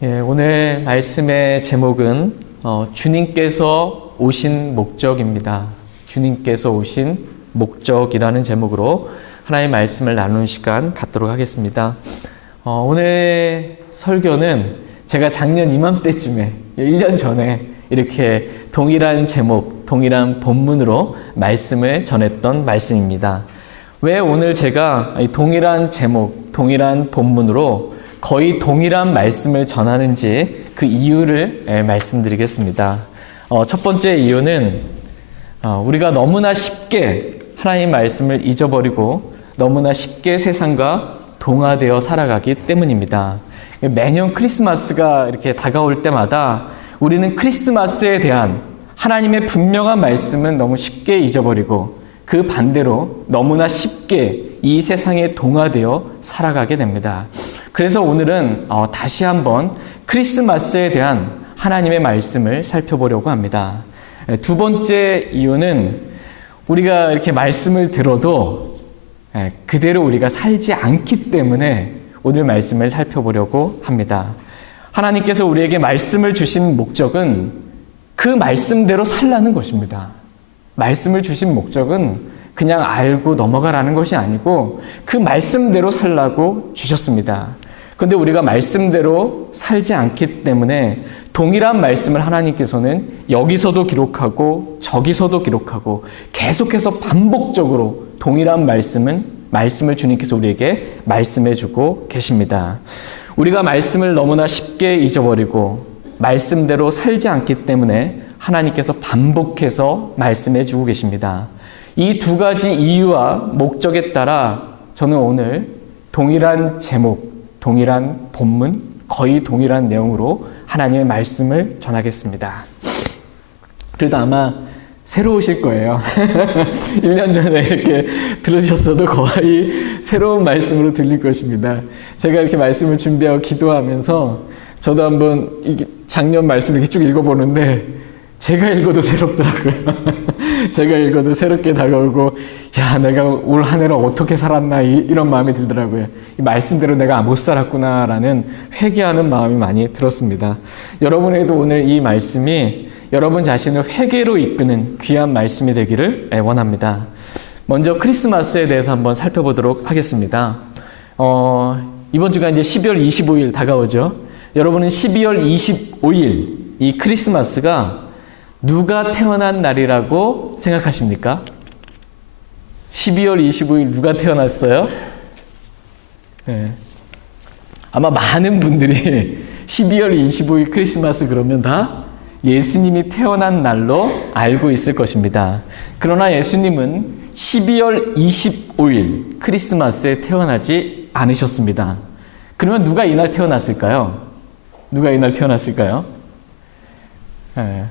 오늘 말씀의 제목은 주님께서 오신 목적입니다. 주님께서 오신 목적이라는 제목으로 하나님의 말씀을 나누는 시간 갖도록 하겠습니다. 오늘 설교는 제가 작년 이맘때쯤에 1년 전에 이렇게 동일한 제목, 동일한 본문으로 말씀을 전했던 말씀입니다. 왜 오늘 제가 동일한 제목, 동일한 본문으로 거의 동일한 말씀을 전하는지 그 이유를 말씀드리겠습니다. 첫 번째 이유는 우리가 너무나 쉽게 하나님 말씀을 잊어버리고 너무나 쉽게 세상과 동화되어 살아가기 때문입니다. 매년 크리스마스가 이렇게 다가올 때마다 우리는 크리스마스에 대한 하나님의 분명한 말씀은 너무 쉽게 잊어버리고 그 반대로 너무나 쉽게 이 세상에 동화되어 살아가게 됩니다. 그래서 오늘은 다시 한번 크리스마스에 대한 하나님의 말씀을 살펴보려고 합니다. 두 번째 이유는 우리가 이렇게 말씀을 들어도 그대로 우리가 살지 않기 때문에 오늘 말씀을 살펴보려고 합니다. 하나님께서 우리에게 말씀을 주신 목적은 그 말씀대로 살라는 것입니다. 말씀을 주신 목적은 그냥 알고 넘어가라는 것이 아니고 그 말씀대로 살라고 주셨습니다. 그런데 우리가 말씀대로 살지 않기 때문에 동일한 말씀을 하나님께서는 여기서도 기록하고 저기서도 기록하고 계속해서 반복적으로 동일한 말씀을 주님께서 우리에게 말씀해주고 계십니다. 우리가 말씀을 너무나 쉽게 잊어버리고 말씀대로 살지 않기 때문에 하나님께서 반복해서 말씀해주고 계십니다. 이 두 가지 이유와 목적에 따라 저는 오늘 동일한 제목, 동일한 본문, 거의 동일한 내용으로 하나님의 말씀을 전하겠습니다. 그래도 아마 새로우실 거예요. 1년 전에 이렇게 들으셨어도 거의 새로운 말씀으로 들릴 것입니다. 제가 이렇게 말씀을 준비하고 기도하면서 저도 한번 작년 말씀을 이렇게 쭉 읽어보는데 제가 읽어도 새롭더라고요. 제가 읽어도 새롭게 다가오고 야, 내가 올 한 해를 어떻게 살았나 이런 마음이 들더라고요. 이 말씀대로 내가 못 살았구나라는 회개하는 마음이 많이 들었습니다. 여러분에게도 오늘 이 말씀이 여러분 자신을 회개로 이끄는 귀한 말씀이 되기를 원합니다. 먼저 크리스마스에 대해서 한번 살펴보도록 하겠습니다. 이번 주가 이제 12월 25일 다가오죠. 여러분은 12월 25일 이 크리스마스가 누가 태어난 날이라고 생각하십니까? 12월 25일 누가 태어났어요? 네. 아마 많은 분들이 12월 25일 크리스마스 그러면 다 예수님이 태어난 날로 알고 있을 것입니다. 그러나 예수님은 12월 25일 크리스마스에 태어나지 않으셨습니다. 그러면 누가 이날 태어났을까요? 누가 이날 태어났을까요? 네.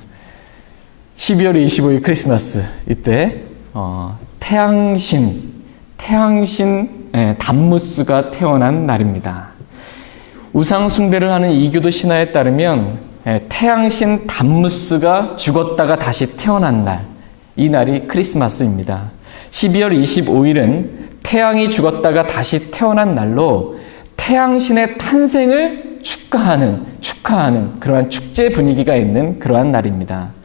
12월 25일 크리스마스 이때 태양신 담무스가 태어난 날입니다. 우상 숭배를 하는 이교도 신화에 따르면 태양신 담무스가 죽었다가 다시 태어난 날, 이 날이 크리스마스입니다. 12월 25일은 태양이 죽었다가 다시 태어난 날로 태양신의 탄생을 축하하는 그러한 축제 분위기가 있는 그러한 날입니다.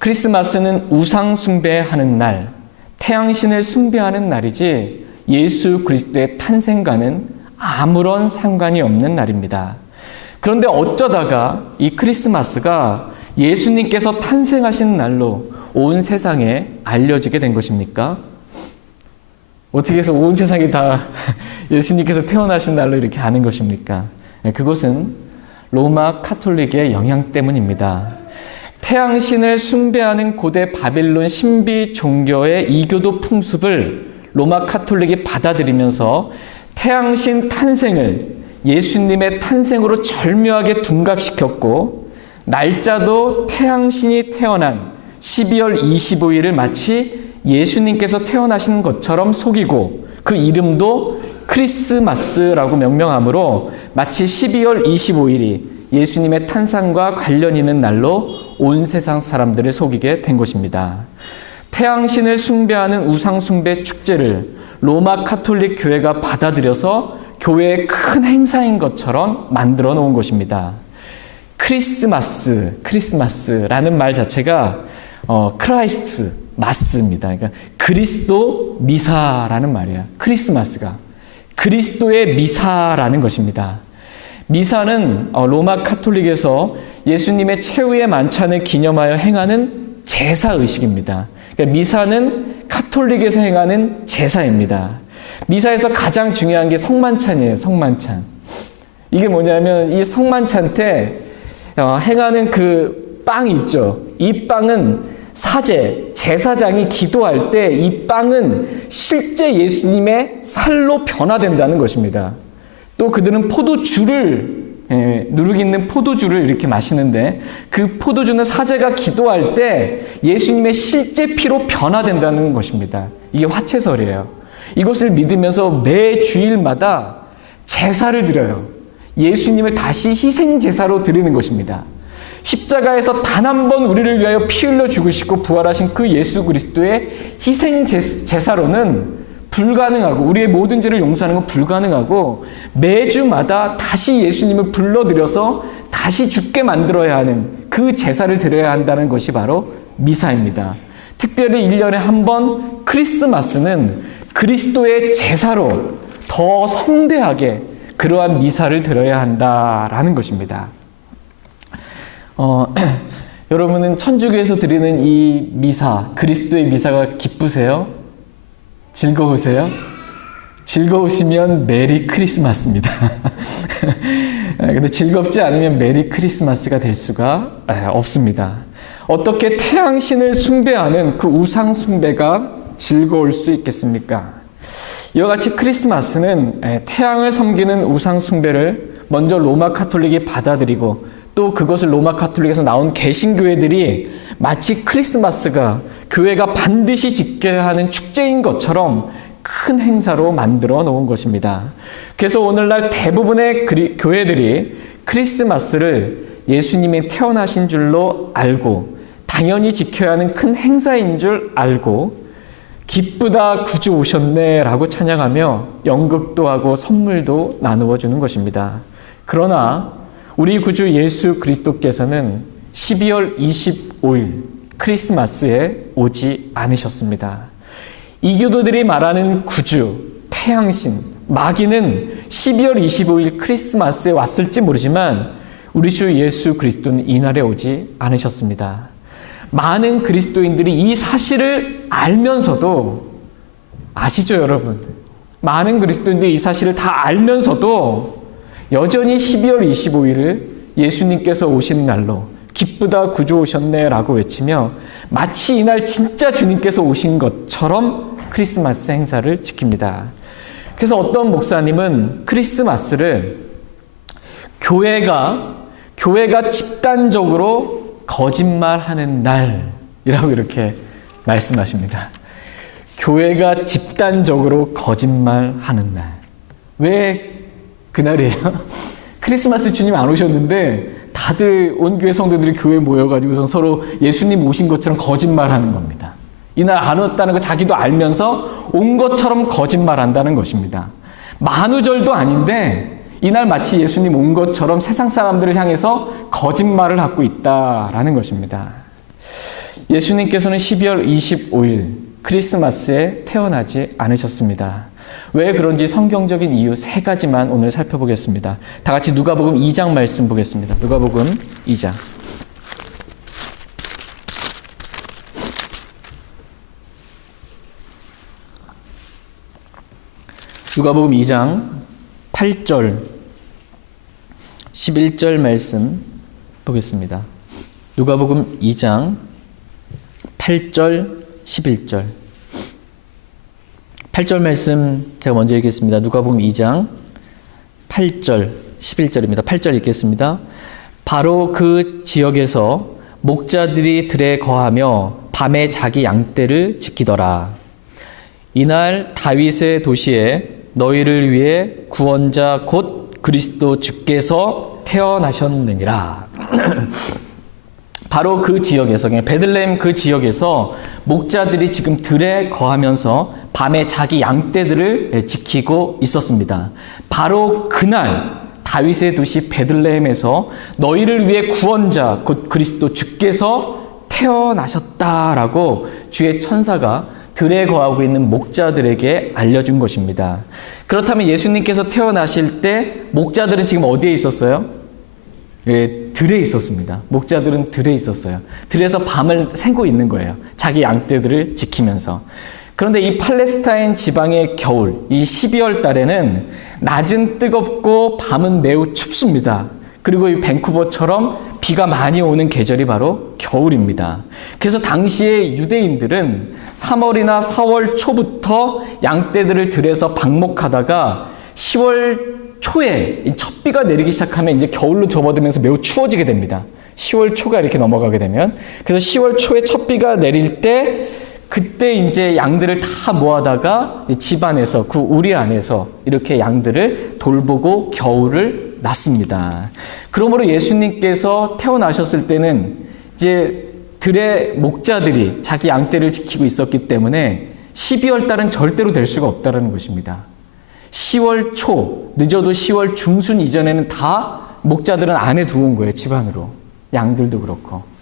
크리스마스는 우상 숭배하는 날, 태양신을 숭배하는 날이지 예수 그리스도의 탄생과는 아무런 상관이 없는 날입니다. 그런데 어쩌다가 이 크리스마스가 예수님께서 탄생하신 날로 온 세상에 알려지게 된 것입니까? 어떻게 해서 온 세상이 다 예수님께서 태어나신 날로 이렇게 아는 것입니까? 그것은 로마 카톨릭의 영향 때문입니다. 태양신을 숭배하는 고대 바빌론 신비 종교의 이교도 풍습을 로마 카톨릭이 받아들이면서 태양신 탄생을 예수님의 탄생으로 절묘하게 둔갑시켰고 날짜도 태양신이 태어난 12월 25일을 마치 예수님께서 태어나신 것처럼 속이고 그 이름도 크리스마스라고 명명하므로 마치 12월 25일이 예수님의 탄생과 관련 있는 날로 온 세상 사람들을 속이게 된 것입니다. 태양신을 숭배하는 우상숭배 축제를 로마 카톨릭 교회가 받아들여서 교회의 큰 행사인 것처럼 만들어 놓은 것입니다. 크리스마스라는 말 자체가 크라이스트 마스입니다. 그러니까 그리스도 미사라는 말이에요. 크리스마스가 그리스도의 미사라는 것입니다. 미사는 로마 카톨릭에서 예수님의 최후의 만찬을 기념하여 행하는 제사의식입니다. 그러니까 미사는 카톨릭에서 행하는 제사입니다. 미사에서 가장 중요한 게 성만찬이에요. 성만찬. 이게 뭐냐면 이 성만찬 때 행하는 그 빵이 있죠. 이 빵은 제사장이 기도할 때 이 빵은 실제 예수님의 살로 변화된다는 것입니다. 또 그들은 누룩 있는 포도주를 이렇게 마시는데 그 포도주는 사제가 기도할 때 예수님의 실제 피로 변화된다는 것입니다. 이게 화채설이에요. 이것을 믿으면서 매 주일마다 제사를 드려요. 예수님을 다시 희생제사로 드리는 것입니다. 십자가에서 단 한 번 우리를 위하여 피 흘려 죽으시고 부활하신 그 예수 그리스도의 희생제사로는 불가능하고 우리의 모든 죄를 용서하는 건 불가능하고 매주마다 다시 예수님을 불러들여서 다시 죽게 만들어야 하는 그 제사를 드려야 한다는 것이 바로 미사입니다. 특별히 1년에 한 번 크리스마스는 그리스도의 제사로 더 성대하게 그러한 미사를 드려야 한다라는 것입니다. 여러분은 천주교에서 드리는 이 미사, 그리스도의 미사가 기쁘세요? 즐거우세요? 즐거우시면 메리 크리스마스입니다. 근데 즐겁지 않으면 메리 크리스마스가 될 수가 없습니다. 어떻게 태양신을 숭배하는 그 우상 숭배가 즐거울 수 있겠습니까? 이와 같이 크리스마스는 태양을 섬기는 우상 숭배를 먼저 로마 카톨릭이 받아들이고 또 그것을 로마 카톨릭에서 나온 개신교회들이 마치 크리스마스가 교회가 반드시 지켜야 하는 축제인 것처럼 큰 행사로 만들어 놓은 것입니다. 그래서 오늘날 대부분의 교회들이 크리스마스를 예수님이 태어나신 줄로 알고 당연히 지켜야 하는 큰 행사인 줄 알고 기쁘다 구주 오셨네 라고 찬양하며 연극도 하고 선물도 나누어 주는 것입니다. 그러나 우리 구주 예수 그리스도께서는 12월 25일 크리스마스에 오지 않으셨습니다. 이교도들이 말하는 구주, 태양신, 마귀는 12월 25일 크리스마스에 왔을지 모르지만 우리 주 예수 그리스도는 이날에 오지 않으셨습니다. 많은 그리스도인들이 이 사실을 알면서도 아시죠, 여러분? 많은 그리스도인들이 이 사실을 다 알면서도 여전히 12월 25일을 예수님께서 오신 날로 기쁘다 구주 오셨네 라고 외치며 마치 이날 진짜 주님께서 오신 것처럼 크리스마스 행사를 지킵니다. 그래서 어떤 목사님은 크리스마스를 교회가 집단적으로 거짓말하는 날이라고 이렇게 말씀하십니다. 교회가 집단적으로 거짓말하는 날. 왜 그날이에요? 크리스마스 주님 안 오셨는데 다들 온 교회 성도들이 교회에 모여가지고서 서로 예수님 오신 것처럼 거짓말하는 겁니다. 이날 안 왔다는 거 자기도 알면서 온 것처럼 거짓말한다는 것입니다. 만우절도 아닌데 이날 마치 예수님 온 것처럼 세상 사람들을 향해서 거짓말을 하고 있다라는 것입니다. 예수님께서는 12월 25일 크리스마스에 태어나지 않으셨습니다. 왜 그런지 성경적인 이유 3가지만 오늘 살펴보겠습니다. 다 같이 누가복음 2장 말씀 보겠습니다. 누가복음 2장. 누가복음 2장 8절 11절 말씀 보겠습니다. 누가복음 2장 8절 11절 8절 말씀 제가 먼저 읽겠습니다. 누가복음 2장 8절 11절입니다. 8절 읽겠습니다. 바로 그 지역에서 목자들이 들에 거하며 밤에 자기 양떼를 지키더라. 이날 다윗의 도시에 너희를 위해 구원자 곧 그리스도 주께서 태어나셨느니라. 바로 그 지역에서, 베들레헴 그 지역에서 목자들이 지금 들에 거하면서 밤에 자기 양떼들을 지키고 있었습니다. 바로 그날 다윗의 도시 베들레헴에서 너희를 위해 구원자 곧 그리스도 주께서 태어나셨다라고 주의 천사가 들에 거하고 있는 목자들에게 알려준 것입니다. 그렇다면 예수님께서 태어나실 때 목자들은 지금 어디에 있었어요? 예, 들에 있었습니다. 목자들은 들에 있었어요. 들에서 밤을 새고 있는 거예요. 자기 양떼들을 지키면서. 그런데 이 팔레스타인 지방의 겨울, 이 12월 달에는 낮은 뜨겁고 밤은 매우 춥습니다. 그리고 이 밴쿠버처럼 비가 많이 오는 계절이 바로 겨울입니다. 그래서 당시에 유대인들은 3월이나 4월 초부터 양떼들을 들여서 방목하다가 10월 초에 첫비가 내리기 시작하면 이제 겨울로 접어들면서 매우 추워지게 됩니다. 10월 초가 이렇게 넘어가게 되면. 그래서 10월 초에 첫비가 내릴 때 그때 이제 양들을 다 모아다가 집 안에서 그 우리 안에서 이렇게 양들을 돌보고 겨울을 났습니다. 그러므로 예수님께서 태어나셨을 때는 이제 들의 목자들이 자기 양떼를 지키고 있었기 때문에 12월 달은 절대로 될 수가 없다는 것입니다. 10월 초, 늦어도 10월 중순 이전에는 다 목자들은 안에 들어온 거예요. 집 안으로. 양들도 그렇고.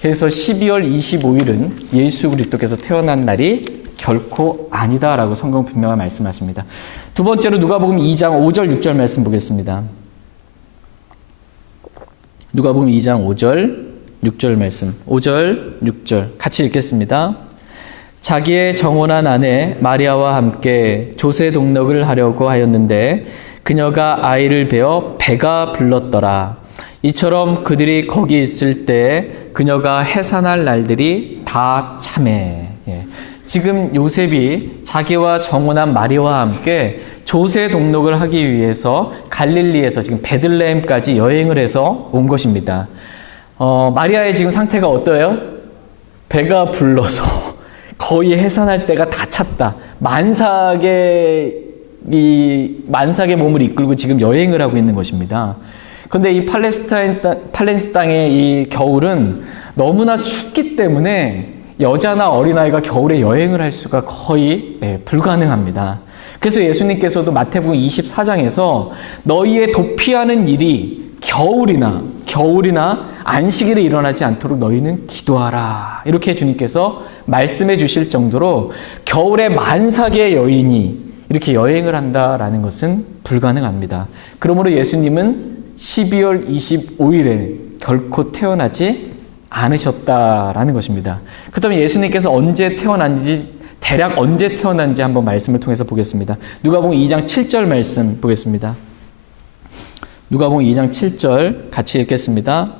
그래서 12월 25일은 예수 그리스도께서 태어난 날이 결코 아니다라고 성경 분명히 말씀하십니다. 두 번째로 누가복음 2장 5절 6절 말씀 보겠습니다. 누가복음 2장 5절 6절 말씀. 5절 6절 같이 읽겠습니다. 자기의 정혼한 아내 마리아와 함께 조세 동록을 하려고 하였는데 그녀가 아이를 베어 배가 불렀더라. 이처럼 그들이 거기 있을 때 그녀가 해산할 날들이 다 참해. 예. 지금 요셉이 자기와 정혼한 마리아와 함께 조세 동록을 하기 위해서 갈릴리에서 지금 베들레헴까지 여행을 해서 온 것입니다. 마리아의 지금 상태가 어떠해요? 배가 불러서 거의 해산할 때가 다 찼다. 만삭의 몸을 이끌고 지금 여행을 하고 있는 것입니다. 그런데 이 팔레스타인 땅의 이 겨울은 너무나 춥기 때문에 여자나 어린아이가 겨울에 여행을 할 수가 거의 불가능합니다. 그래서 예수님께서도 마태복음 24장에서 너희의 도피하는 일이 겨울이나 안식일에 일어나지 않도록 너희는 기도하라. 이렇게 주님께서 말씀해 주실 정도로 겨울에 만삭의 여인이 이렇게 여행을 한다라는 것은 불가능합니다. 그러므로 예수님은 12월 25일에 결코 태어나지 않으셨다라는 것입니다. 그렇다면 예수님께서 언제 태어난지, 대략 언제 태어난지 한번 말씀을 통해서 보겠습니다. 누가복음 2장 7절 말씀 보겠습니다. 누가복음 2장 7절 같이 읽겠습니다.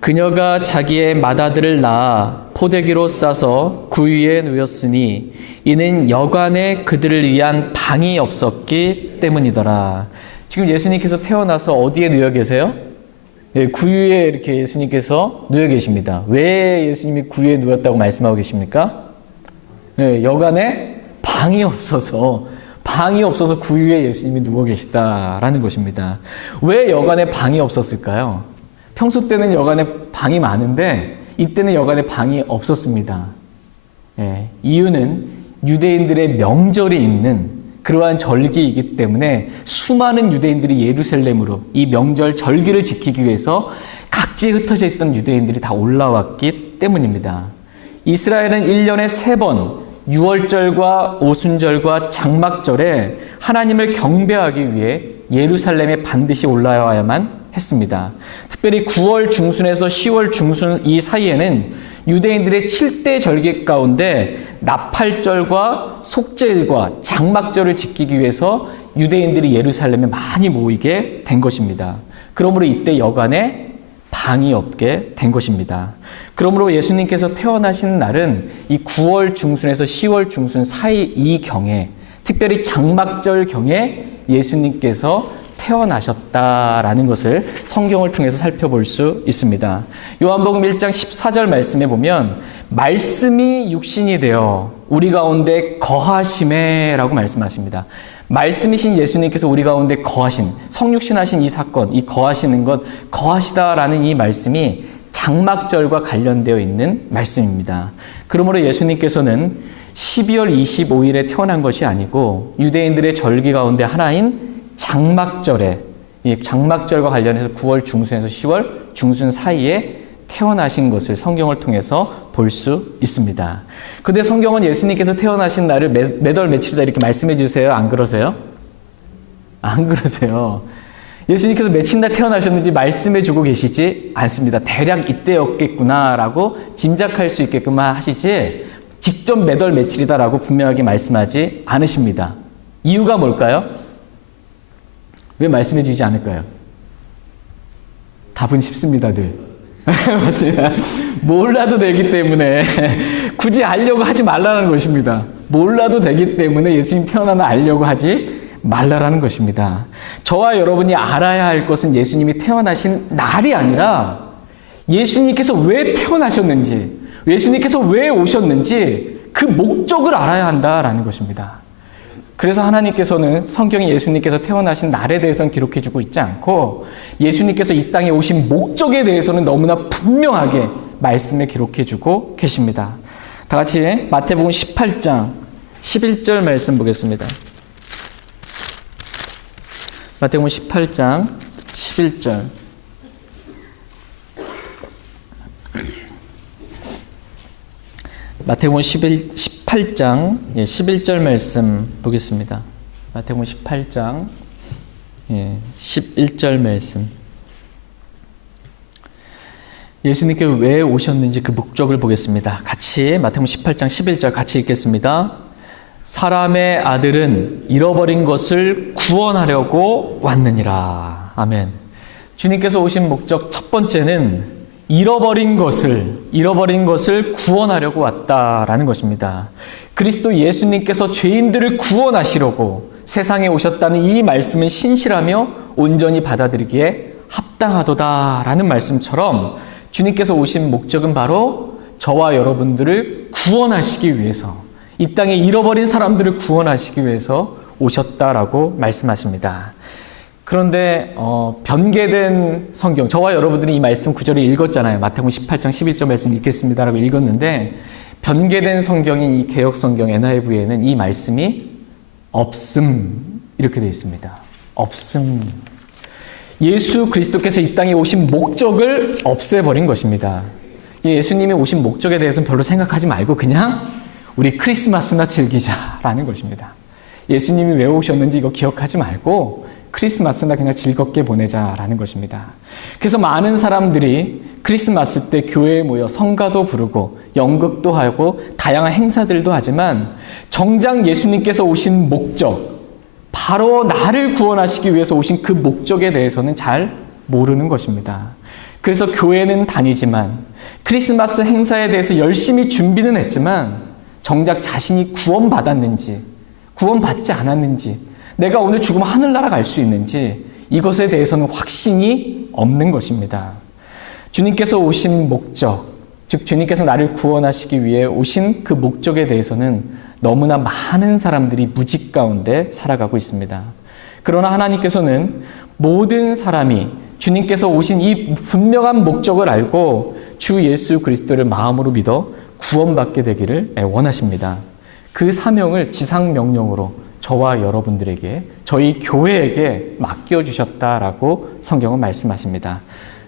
그녀가 자기의 맏아들을 낳아 포대기로 싸서 구유에 누였으니 이는 여관에 그들을 위한 방이 없었기 때문이더라. 지금 예수님께서 태어나서 어디에 누워 계세요? 예, 구유에 이렇게 예수님께서 누워 계십니다. 왜 예수님이 구유에 누웠다고 말씀하고 계십니까? 예, 여관에 방이 없어서 구유에 예수님이 누워 계시다라는 것입니다. 왜 여관에 방이 없었을까요? 평소 때는 여관에 방이 많은데 이때는 여관에 방이 없었습니다. 예, 이유는 유대인들의 명절이 있는 그러한 절기이기 때문에 수많은 유대인들이 예루살렘으로 이 명절 절기를 지키기 위해서 각지에 흩어져 있던 유대인들이 다 올라왔기 때문입니다. 이스라엘은 1년에 3번 유월절과 오순절과 장막절에 하나님을 경배하기 위해 예루살렘에 반드시 올라와야만 했습니다. 특별히 9월 중순에서 10월 중순 이 사이에는 유대인들의 7대 절기 가운데 나팔절과 속죄일과 장막절을 지키기 위해서 유대인들이 예루살렘에 많이 모이게 된 것입니다. 그러므로 이때 여관에 방이 없게 된 것입니다. 그러므로 예수님께서 태어나신 날은 이 9월 중순에서 10월 중순 사이 이 경에, 특별히 장막절 경에 예수님께서 태어나셨다라는 것을 성경을 통해서 살펴볼 수 있습니다. 요한복음 1장 14절 말씀에 보면 말씀이 육신이 되어 우리 가운데 거하심에 라고 말씀하십니다. 말씀이신 예수님께서 우리 가운데 거하신, 성육신하신 이 사건, 이 거하시는 것, 거하시다라는 이 말씀이 장막절과 관련되어 있는 말씀입니다. 그러므로 예수님께서는 12월 25일에 태어난 것이 아니고 유대인들의 절기 가운데 하나인 장막절에 이 장막절과 관련해서 9월 중순에서 10월 중순 사이에 태어나신 것을 성경을 통해서 볼 수 있습니다. 근데 성경은 예수님께서 태어나신 날을 몇 월 며칠이다 이렇게 말씀해 주세요. 안 그러세요? 안 그러세요. 예수님께서 며칠 날 태어나셨는지 말씀해 주고 계시지 않습니다. 대략 이때였겠구나라고 짐작할 수 있게끔만 하시지 직접 몇 월 며칠이다라고 분명하게 말씀하지 않으십니다. 이유가 뭘까요? 왜 말씀해 주지 않을까요? 답은 쉽습니다, 늘. 맞습니다. 몰라도 되기 때문에 굳이 알려고 하지 말라는 것입니다. 몰라도 되기 때문에 예수님 태어나는 알려고 하지 말라라는 것입니다. 저와 여러분이 알아야 할 것은 예수님이 태어나신 날이 아니라 예수님께서 왜 태어나셨는지, 예수님께서 왜 오셨는지 그 목적을 알아야 한다라는 것입니다. 그래서 하나님께서는 성경에 예수님께서 태어나신 날에 대해서는 기록해주고 있지 않고 예수님께서 이 땅에 오신 목적에 대해서는 너무나 분명하게 말씀에 기록해주고 계십니다. 다 같이 마태복음 18장 11절 말씀 보겠습니다. 마태복음 18장 11절. 마태복음 18장 11절 말씀 보겠습니다. 마태복음 18장 11절 말씀. 예수님께 왜 오셨는지 그 목적을 보겠습니다. 같이 마태복음 18장 11절 같이 읽겠습니다. 사람의 아들은 잃어버린 것을 구원하려고 왔느니라. 아멘. 주님께서 오신 목적 첫 번째는 잃어버린 것을 구원하려고 왔다라는 것입니다. 그리스도 예수님께서 죄인들을 구원하시려고 세상에 오셨다는 이 말씀은 신실하며 온전히 받아들이기에 합당하도다라는 말씀처럼 주님께서 오신 목적은 바로 저와 여러분들을 구원하시기 위해서, 이 땅에 잃어버린 사람들을 구원하시기 위해서 오셨다라고 말씀하십니다. 그런데 변개된 성경, 저와 여러분들이 이 말씀 구절을 읽었잖아요. 마태복음 18장 11절 말씀 읽겠습니다라고 읽었는데 변개된 성경인 이 개역 성경 NIV에는 이 말씀이 없음 이렇게 되어 있습니다. 없음. 예수 그리스도께서 이 땅에 오신 목적을 없애버린 것입니다. 예수님이 오신 목적에 대해서는 별로 생각하지 말고 그냥 우리 크리스마스나 즐기자라는 것입니다. 예수님이 왜 오셨는지 이거 기억하지 말고 크리스마스나 그냥 즐겁게 보내자라는 것입니다. 그래서 많은 사람들이 크리스마스 때 교회에 모여 성가도 부르고 연극도 하고 다양한 행사들도 하지만 정작 예수님께서 오신 목적, 바로 나를 구원하시기 위해서 오신 그 목적에 대해서는 잘 모르는 것입니다. 그래서 교회는 다니지만 크리스마스 행사에 대해서 열심히 준비는 했지만 정작 자신이 구원받았는지 구원받지 않았는지, 내가 오늘 죽으면 하늘나라 갈 수 있는지 이것에 대해서는 확신이 없는 것입니다. 주님께서 오신 목적, 즉 주님께서 나를 구원하시기 위해 오신 그 목적에 대해서는 너무나 많은 사람들이 무지 가운데 살아가고 있습니다. 그러나 하나님께서는 모든 사람이 주님께서 오신 이 분명한 목적을 알고 주 예수 그리스도를 마음으로 믿어 구원받게 되기를 원하십니다. 그 사명을 지상명령으로 저와 여러분들에게, 저희 교회에게 맡겨주셨다라고 성경은 말씀하십니다.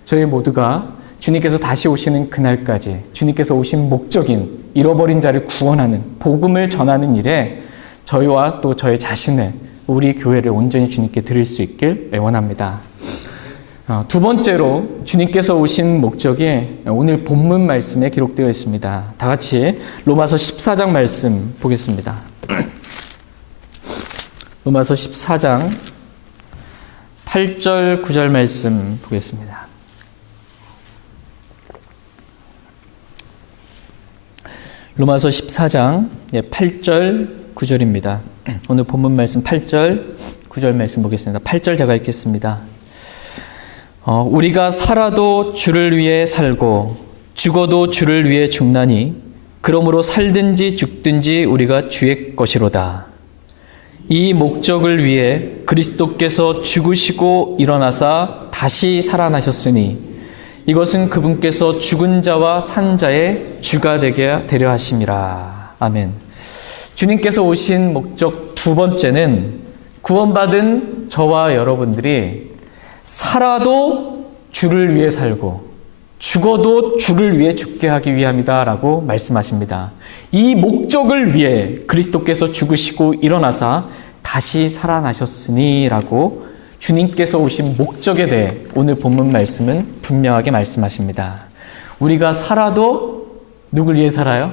저희 모두가 주님께서 다시 오시는 그날까지 주님께서 오신 목적인 잃어버린 자를 구원하는 복음을 전하는 일에 저희와 또 저의 자신을, 우리 교회를 온전히 주님께 드릴 수 있길 원합니다. 두 번째로 주님께서 오신 목적이 오늘 본문 말씀에 기록되어 있습니다. 다 같이 로마서 14장 말씀 보겠습니다. 로마서 14장 8절 9절 말씀 보겠습니다. 로마서 14장 8절 9절입니다. 오늘 본문 말씀 8절 9절 말씀 보겠습니다. 8절 제가 읽겠습니다. 우리가 살아도 주를 위해 살고 죽어도 주를 위해 죽나니 그러므로 살든지 죽든지 우리가 주의 것이로다. 이 목적을 위해 그리스도께서 죽으시고 일어나사 다시 살아나셨으니 이것은 그분께서 죽은 자와 산 자의 주가 되게 되려 하심이라. 아멘. 주님께서 오신 목적 두 번째는 구원받은 저와 여러분들이 살아도 주를 위해 살고 죽어도 주를 위해 죽게 하기 위함이다 라고 말씀하십니다. 이 목적을 위해 그리스도께서 죽으시고 일어나사 다시 살아나셨으니 라고 주님께서 오신 목적에 대해 오늘 본문 말씀은 분명하게 말씀하십니다. 우리가 살아도 누굴 위해 살아요?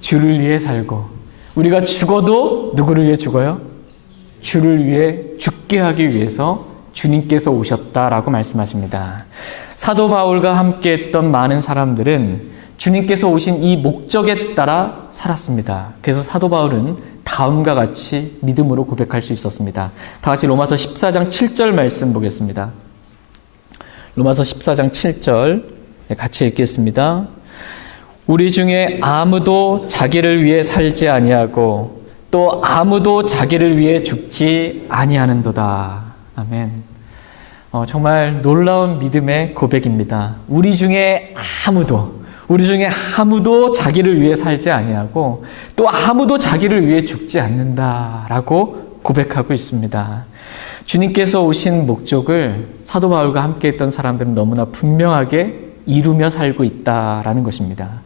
주를 위해 살고, 우리가 죽어도 누구를 위해 죽어요? 주를 위해 죽게 하기 위해서 주님께서 오셨다라고 말씀하십니다. 사도 바울과 함께 했던 많은 사람들은 주님께서 오신 이 목적에 따라 살았습니다. 그래서 사도 바울은 다음과 같이 믿음으로 고백할 수 있었습니다. 다 같이 로마서 14장 7절 말씀 보겠습니다. 로마서 14장 7절 같이 읽겠습니다. 우리 중에 아무도 자기를 위해 살지 아니하고 또 아무도 자기를 위해 죽지 아니하는도다. 아멘. 정말 놀라운 믿음의 고백입니다. 우리 중에 아무도 자기를 위해 살지 아니하고 또 아무도 자기를 위해 죽지 않는다라고 고백하고 있습니다. 주님께서 오신 목적을 사도 바울과 함께 했던 사람들은 너무나 분명하게 이루며 살고 있다라는 것입니다.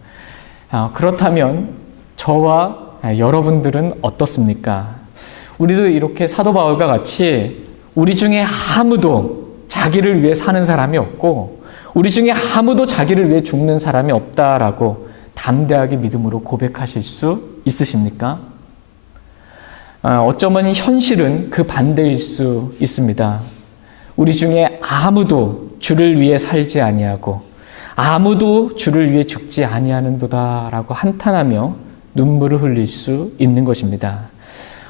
그렇다면 저와 여러분들은 어떻습니까? 우리도 이렇게 사도 바울과 같이 우리 중에 아무도 자기를 위해 사는 사람이 없고 우리 중에 아무도 자기를 위해 죽는 사람이 없다라고 담대하게 믿음으로 고백하실 수 있으십니까? 어쩌면 현실은 그 반대일 수 있습니다. 우리 중에 아무도 주를 위해 살지 아니하고 아무도 주를 위해 죽지 아니하는도다라고 한탄하며 눈물을 흘릴 수 있는 것입니다.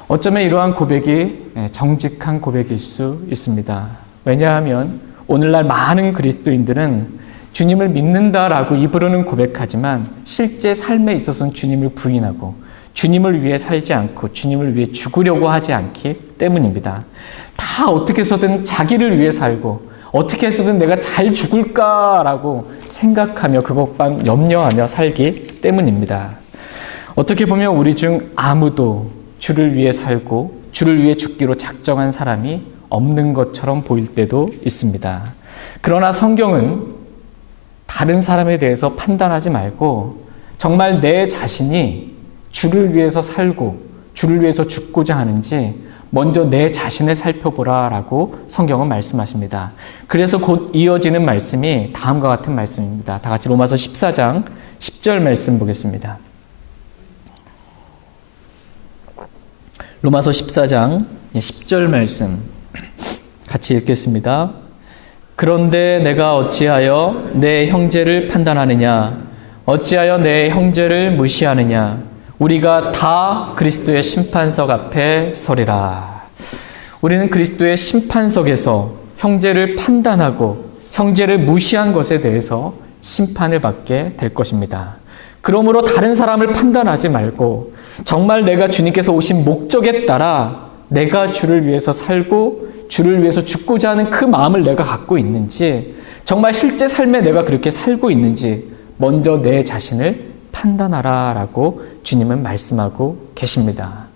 어쩌면 이러한 고백이 정직한 고백일 수 있습니다. 왜냐하면 오늘날 많은 그리스도인들은 주님을 믿는다라고 입으로는 고백하지만 실제 삶에 있어서는 주님을 부인하고 주님을 위해 살지 않고 주님을 위해 죽으려고 하지 않기 때문입니다. 다 어떻게 해서든 자기를 위해 살고 어떻게 해서든 내가 잘 죽을까라고 생각하며 그것만 염려하며 살기 때문입니다. 어떻게 보면 우리 중 아무도 주를 위해 살고 주를 위해 죽기로 작정한 사람이 없는 것처럼 보일 때도 있습니다. 그러나 성경은 다른 사람에 대해서 판단하지 말고 정말 내 자신이 주를 위해서 살고 주를 위해서 죽고자 하는지 먼저 내 자신을 살펴보라라고 성경은 말씀하십니다. 그래서 곧 이어지는 말씀이 다음과 같은 말씀입니다. 다 같이 로마서 14장 10절 말씀 보겠습니다. 로마서 14장 10절 말씀 같이 읽겠습니다. 그런데 내가 어찌하여 내 형제를 판단하느냐? 어찌하여 내 형제를 무시하느냐? 우리가 다 그리스도의 심판석 앞에 서리라. 우리는 그리스도의 심판석에서 형제를 판단하고 형제를 무시한 것에 대해서 심판을 받게 될 것입니다. 그러므로 다른 사람을 판단하지 말고 정말 내가 주님께서 오신 목적에 따라 내가 주를 위해서 살고 주를 위해서 죽고자 하는 그 마음을 내가 갖고 있는지 정말 실제 삶에 내가 그렇게 살고 있는지 먼저 내 자신을 판단하라라고 주님은 말씀하고 계십니다.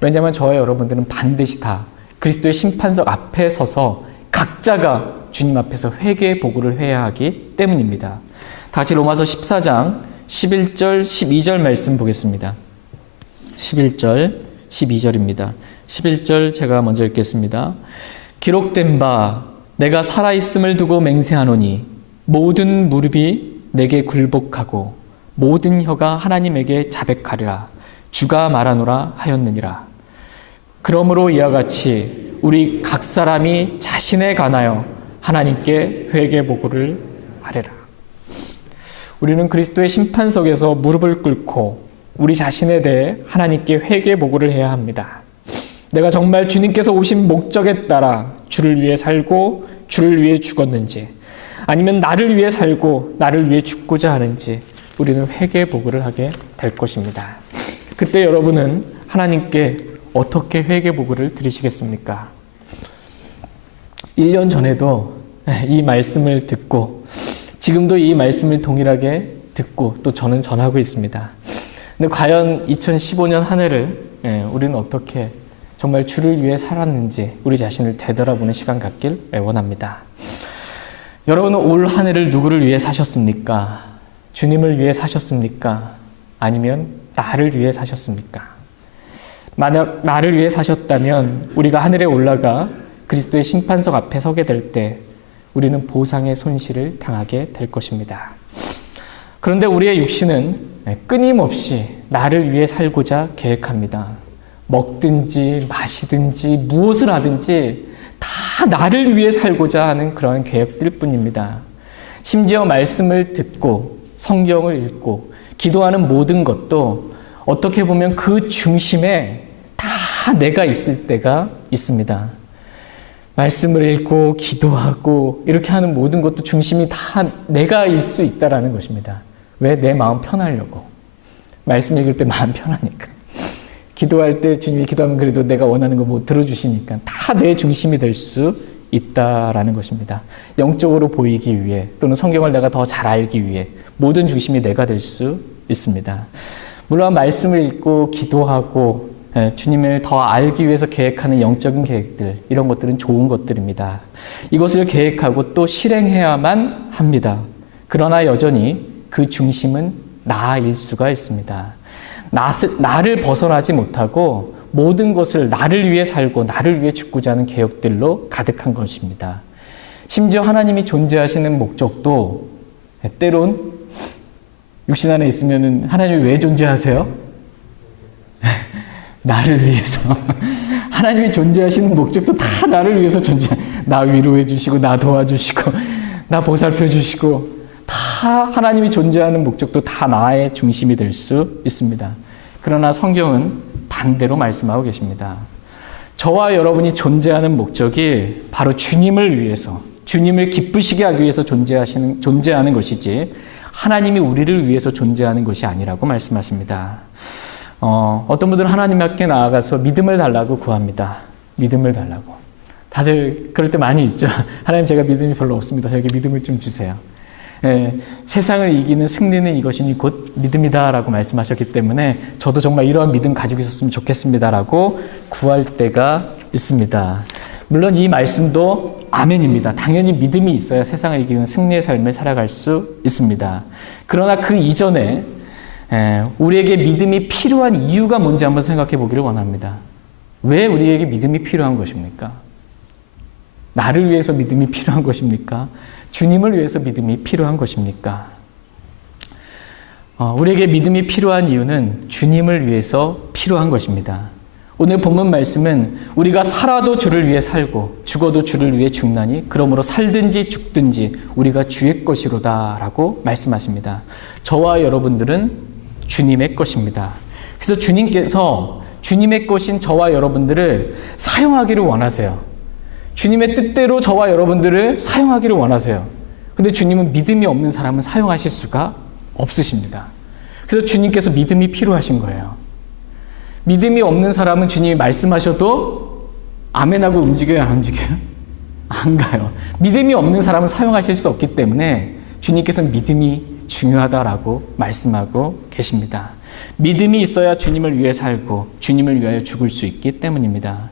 왜냐하면 저와 여러분들은 반드시 다 그리스도의 심판석 앞에 서서 각자가 주님 앞에서 회개의 보고를 해야 하기 때문입니다. 다시 로마서 14장 11절 12절 말씀 보겠습니다. 11절 12절입니다. 11절 제가 먼저 읽겠습니다. 기록된 바 내가 살아있음을 두고 맹세하노니 모든 무릎이 내게 굴복하고 모든 혀가 하나님에게 자백하리라. 주가 말하노라 하였느니라. 그러므로 이와 같이 우리 각 사람이 자신에 관하여 하나님께 회개 보고를 하리라. 우리는 그리스도의 심판석에서 무릎을 꿇고 우리 자신에 대해 하나님께 회개 보고를 해야 합니다. 내가 정말 주님께서 오신 목적에 따라 주를 위해 살고 주를 위해 죽었는지 아니면 나를 위해 살고 나를 위해 죽고자 하는지 우리는 회개 보고를 하게 될 것입니다. 그때 여러분은 하나님께 어떻게 회개 보고를 드리시겠습니까? 1년 전에도 이 말씀을 듣고 지금도 이 말씀을 동일하게 듣고 또 저는 전하고 있습니다. 근데 과연 2015년 한 해를 우리는 어떻게 정말 주를 위해 살았는지 우리 자신을 되돌아보는 시간 갖길 원합니다. 여러분은 올 한 해를 누구를 위해 사셨습니까? 주님을 위해 사셨습니까? 아니면 나를 위해 사셨습니까? 만약 나를 위해 사셨다면 우리가 하늘에 올라가 그리스도의 심판석 앞에 서게 될 때 우리는 보상의 손실을 당하게 될 것입니다. 그런데 우리의 육신은 끊임없이 나를 위해 살고자 계획합니다. 먹든지 마시든지 무엇을 하든지 다 나를 위해 살고자 하는 그러한 계획들 뿐입니다. 심지어 말씀을 듣고 성경을 읽고 기도하는 모든 것도 어떻게 보면 그 중심에 다 내가 있을 때가 있습니다. 말씀을 읽고 기도하고 이렇게 하는 모든 것도 중심이 다 내가일 수 있다는 것입니다. 왜? 내 마음 편하려고. 말씀 읽을 때 마음 편하니까. 기도할 때 주님이 기도하면 그래도 내가 원하는 거 뭐 들어주시니까 다 내 중심이 될 수 있다라는 것입니다. 영적으로 보이기 위해 또는 성경을 내가 더 잘 알기 위해 모든 중심이 내가 될 수 있습니다. 물론 말씀을 읽고 기도하고 주님을 더 알기 위해서 계획하는 영적인 계획들, 이런 것들은 좋은 것들입니다. 이것을 계획하고 또 실행해야만 합니다. 그러나 여전히 그 중심은 나일 수가 있습니다. 나를 벗어나지 못하고 모든 것을 나를 위해 살고 나를 위해 죽고자 하는 계획들로 가득한 것입니다. 심지어 하나님이 존재하시는 목적도 때론 육신 안에 있으면 하나님이 왜 존재하세요? 나를 위해서. 하나님이 존재하시는 목적도 다 나를 위해서 나 위로해 주시고 나 도와주시고 나 보살펴 주시고 다 하나님이 존재하는 목적도 다 나의 중심이 될 수 있습니다. 그러나 성경은 반대로 말씀하고 계십니다. 저와 여러분이 존재하는 목적이 바로 주님을 위해서, 주님을 기쁘시게 하기 위해서 존재하는 것이지 하나님이 우리를 위해서 존재하는 것이 아니라고 말씀하십니다. 어떤 분들은 하나님 앞에 나아가서 믿음을 달라고 구합니다. 믿음을 달라고. 다들 그럴 때 많이 있죠. 하나님, 제가 믿음이 별로 없습니다. 저에게 믿음을 좀 주세요. 세상을 이기는 승리는 이것이니 곧 믿음이다라고 말씀하셨기 때문에 저도 정말 이러한 믿음 가지고 있었으면 좋겠습니다라고 구할 때가 있습니다. 물론 이 말씀도 아멘입니다. 당연히 믿음이 있어야 세상을 이기는 승리의 삶을 살아갈 수 있습니다. 그러나 그 이전에 우리에게 믿음이 필요한 이유가 뭔지 한번 생각해 보기를 원합니다. 왜 우리에게 믿음이 필요한 것입니까? 나를 위해서 믿음이 필요한 것입니까? 주님을 위해서 믿음이 필요한 것입니까? 우리에게 믿음이 필요한 이유는 주님을 위해서 필요한 것입니다. 오늘 본문 말씀은 우리가 살아도 주를 위해 살고 죽어도 주를 위해 죽나니 그러므로 살든지 죽든지 우리가 주의 것이로다 라고 말씀하십니다. 저와 여러분들은 주님의 것입니다. 그래서 주님께서 주님의 것인 저와 여러분들을 사용하기를 원하세요. 주님의 뜻대로 저와 여러분들을 사용하기를 원하세요. 근데 주님은 믿음이 없는 사람은 사용하실 수가 없으십니다. 그래서 주님께서 믿음이 필요하신 거예요. 믿음이 없는 사람은 주님이 말씀하셔도 아멘하고 움직여요, 안 움직여요? 안 가요. 믿음이 없는 사람은 사용하실 수 없기 때문에 주님께서는 믿음이 중요하다라고 말씀하고 계십니다. 믿음이 있어야 주님을 위해 살고 주님을 위하여 죽을 수 있기 때문입니다.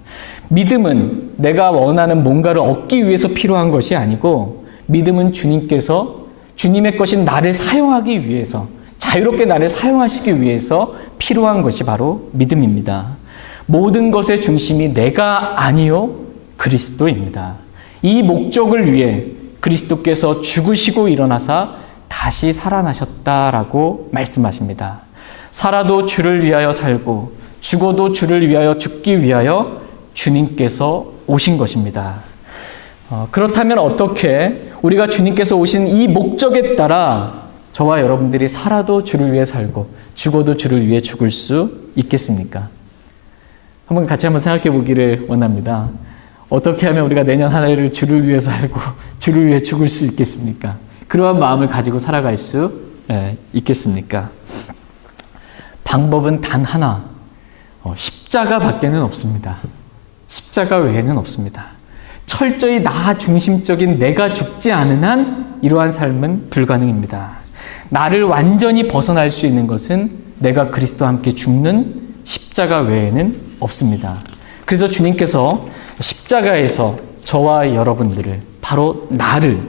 믿음은 내가 원하는 뭔가를 얻기 위해서 필요한 것이 아니고 믿음은 주님께서 주님의 것인 나를 사용하기 위해서 자유롭게 나를 사용하시기 위해서 필요한 것이 바로 믿음입니다. 모든 것의 중심이 내가 아니요 그리스도입니다. 이 목적을 위해 그리스도께서 죽으시고 일어나사 다시 살아나셨다라고 말씀하십니다. 살아도 주를 위하여 살고 죽어도 주를 위하여 죽기 위하여 주님께서 오신 것입니다. 그렇다면 어떻게 우리가 주님께서 오신 이 목적에 따라 저와 여러분들이 살아도 주를 위해 살고 죽어도 주를 위해 죽을 수 있겠습니까? 같이 한번 생각해 보기를 원합니다. 어떻게 하면 우리가 내년 한 해를 주를 위해 살고 주를 위해 죽을 수 있겠습니까? 그러한 마음을 가지고 살아갈 수 있겠습니까? 방법은 단 하나, 십자가밖에는 없습니다. 십자가 외에는 없습니다. 철저히 나 중심적인 내가 죽지 않은 한 이러한 삶은 불가능입니다. 나를 완전히 벗어날 수 있는 것은 내가 그리스도와 함께 죽는 십자가 외에는 없습니다. 그래서 주님께서 십자가에서 저와 여러분들을, 바로 나를,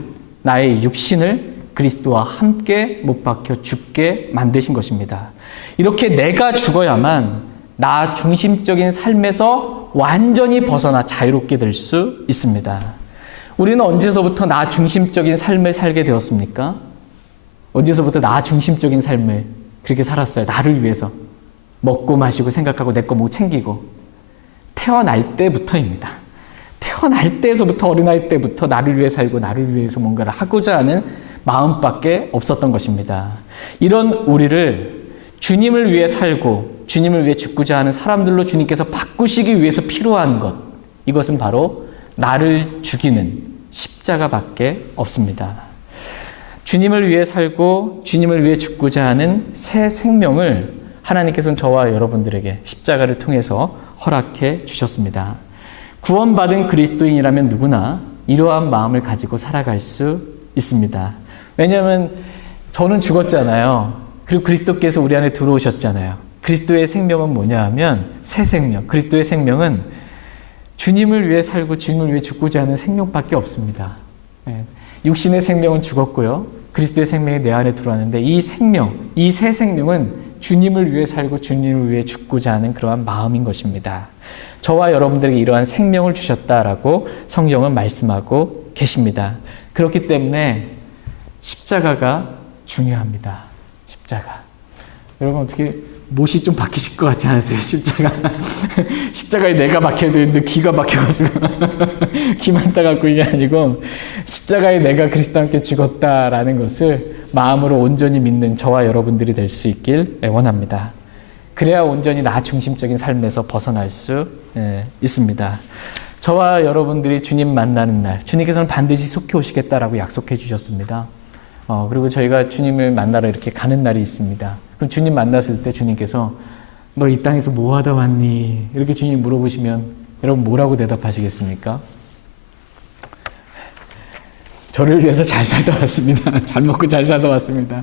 나의 육신을 그리스도와 함께 못 박혀 죽게 만드신 것입니다. 이렇게 내가 죽어야만 나 중심적인 삶에서 완전히 벗어나 자유롭게 될 수 있습니다. 우리는 언제서부터 나 중심적인 삶을 살게 되었습니까? 언제서부터 나 중심적인 삶을 그렇게 살았어요? 나를 위해서 먹고 마시고 생각하고 내 거 뭐 챙기고. 태어날 때부터입니다. 태어날 때에서부터, 어린아이 때부터 나를 위해 살고 나를 위해서 뭔가를 하고자 하는 마음밖에 없었던 것입니다. 이런 우리를 주님을 위해 살고 주님을 위해 죽고자 하는 사람들로 주님께서 바꾸시기 위해서 필요한 것, 이것은 바로 나를 죽이는 십자가밖에 없습니다. 주님을 위해 살고 주님을 위해 죽고자 하는 새 생명을 하나님께서는 저와 여러분들에게 십자가를 통해서 허락해 주셨습니다. 구원받은 그리스도인이라면 누구나 이러한 마음을 가지고 살아갈 수 있습니다. 왜냐하면 저는 죽었잖아요. 그리고 그리스도께서 우리 안에 들어오셨잖아요. 그리스도의 생명은 뭐냐 하면 새 생명, 그리스도의 생명은 주님을 위해 살고 주님을 위해 죽고자 하는 생명밖에 없습니다. 육신의 생명은 죽었고요. 그리스도의 생명이 내 안에 들어왔는데 이 생명, 이 새 생명은 주님을 위해 살고 주님을 위해 죽고자 하는 그러한 마음인 것입니다. 저와 여러분들에게 이러한 생명을 주셨다라고 성경은 말씀하고 계십니다. 그렇기 때문에 십자가가 중요합니다. 십자가. 여러분 어떻게 못이 좀 박히실 것 같지 않으세요? 십자가. 십자가에 내가 박혀야 되는데 귀가 박혀가지고 귀만 따갖고 이게 아니고 십자가에 내가 그리스도와 함께 죽었다라는 것을 마음으로 온전히 믿는 저와 여러분들이 될 수 있길 원합니다. 그래야 온전히 나 중심적인 삶에서 벗어날 수 있습니다. 저와 여러분들이 주님 만나는 날, 주님께서는 반드시 속히 오시겠다라고 약속해 주셨습니다. 그리고 저희가 주님을 만나러 이렇게 가는 날이 있습니다. 그럼 주님 만났을 때 주님께서 너 이 땅에서 뭐 하다 왔니? 이렇게 주님 물어보시면 여러분 뭐라고 대답하시겠습니까? 저를 위해서 잘 살다 왔습니다. 잘 먹고 잘 살다 왔습니다.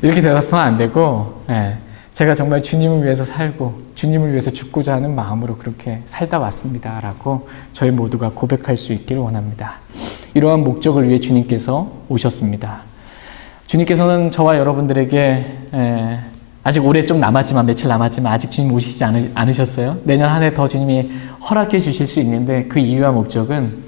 이렇게 대답하면 안 되고 제가 정말 주님을 위해서 살고 주님을 위해서 죽고자 하는 마음으로 그렇게 살다 왔습니다. 라고 저희 모두가 고백할 수 있기를 원합니다. 이러한 목적을 위해 주님께서 오셨습니다. 주님께서는 저와 여러분들에게 아직 오래 좀 남았지만, 며칠 남았지만 아직 주님 오시지 않으셨어요. 내년 한 해 더 주님이 허락해 주실 수 있는데 그 이유와 목적은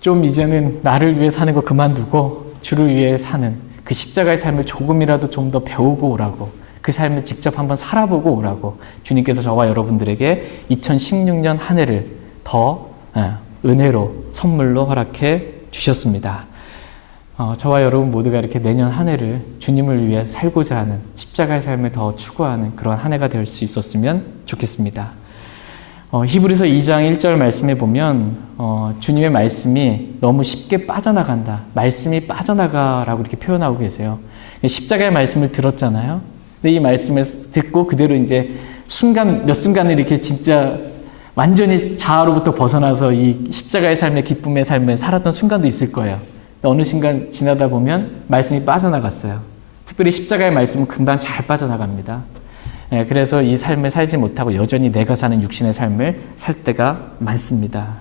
좀 이제는 나를 위해 사는 거 그만두고 주를 위해 사는 그 십자가의 삶을 조금이라도 좀 더 배우고 오라고, 그 삶을 직접 한번 살아보고 오라고 주님께서 저와 여러분들에게 2016년 한 해를 더 은혜로, 선물로 허락해 주셨습니다. 저와 여러분 모두가 이렇게 내년 한 해를 주님을 위해 살고자 하는 십자가의 삶을 더 추구하는 그런 한 해가 될 수 있었으면 좋겠습니다. 히브리서 2장 1절 말씀에 보면 주님의 말씀이 너무 쉽게 빠져나간다. 말씀이 빠져나가라고 이렇게 표현하고 계세요. 십자가의 말씀을 들었잖아요. 근데 이 말씀을 듣고 그대로 이제 몇 순간을 이렇게 진짜 완전히 자아로부터 벗어나서 이 십자가의 삶의 기쁨의 삶을 살았던 순간도 있을 거예요. 어느 순간 지나다 보면 말씀이 빠져나갔어요. 특별히 십자가의 말씀은 금방 잘 빠져나갑니다. 그래서 이 삶을 살지 못하고 여전히 내가 사는 육신의 삶을 살 때가 많습니다.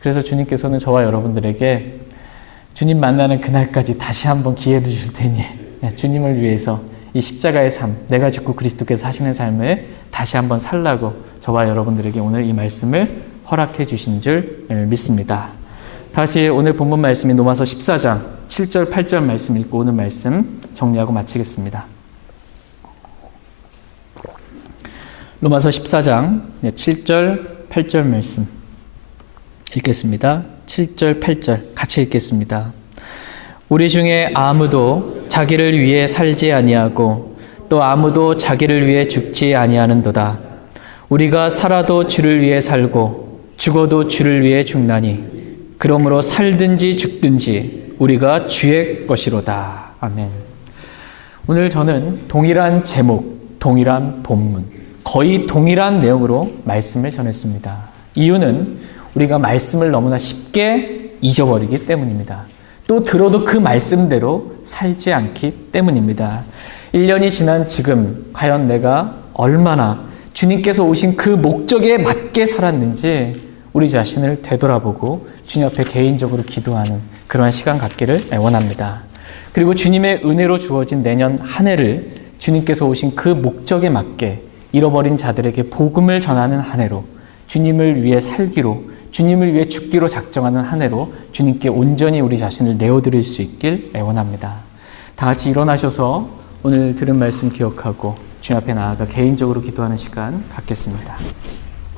그래서 주님께서는 저와 여러분들에게 주님 만나는 그날까지 다시 한번 기회를 주실 테니 주님을 위해서 이 십자가의 삶, 내가 죽고 그리스도께서 하시는 삶을 다시 한번 살라고 저와 여러분들에게 오늘 이 말씀을 허락해 주신 줄 믿습니다. 다시 오늘 본문 말씀인 로마서 14장 7절 8절 말씀 읽고 오늘 말씀 정리하고 마치겠습니다. 로마서 14장 7절 8절 말씀 읽겠습니다. 7절 8절 같이 읽겠습니다. 우리 중에 아무도 자기를 위해 살지 아니하고 또 아무도 자기를 위해 죽지 아니하는도다. 우리가 살아도 주를 위해 살고 죽어도 주를 위해 죽나니 그러므로 살든지 죽든지 우리가 주의 것이로다. 아멘. 오늘 저는 동일한 제목, 동일한 본문, 거의 동일한 내용으로 말씀을 전했습니다. 이유는 우리가 말씀을 너무나 쉽게 잊어버리기 때문입니다. 또 들어도 그 말씀대로 살지 않기 때문입니다. 1년이 지난 지금 과연 내가 얼마나 주님께서 오신 그 목적에 맞게 살았는지 우리 자신을 되돌아보고 주님 앞에 개인적으로 기도하는 그러한 시간 갖기를 원합니다. 그리고 주님의 은혜로 주어진 내년 한 해를 주님께서 오신 그 목적에 맞게 잃어버린 자들에게 복음을 전하는 한 해로, 주님을 위해 살기로, 주님을 위해 죽기로 작정하는 한 해로 주님께 온전히 우리 자신을 내어드릴 수 있길 원합니다. 다 같이 일어나셔서 오늘 들은 말씀 기억하고 주님 앞에 나아가 개인적으로 기도하는 시간 갖겠습니다.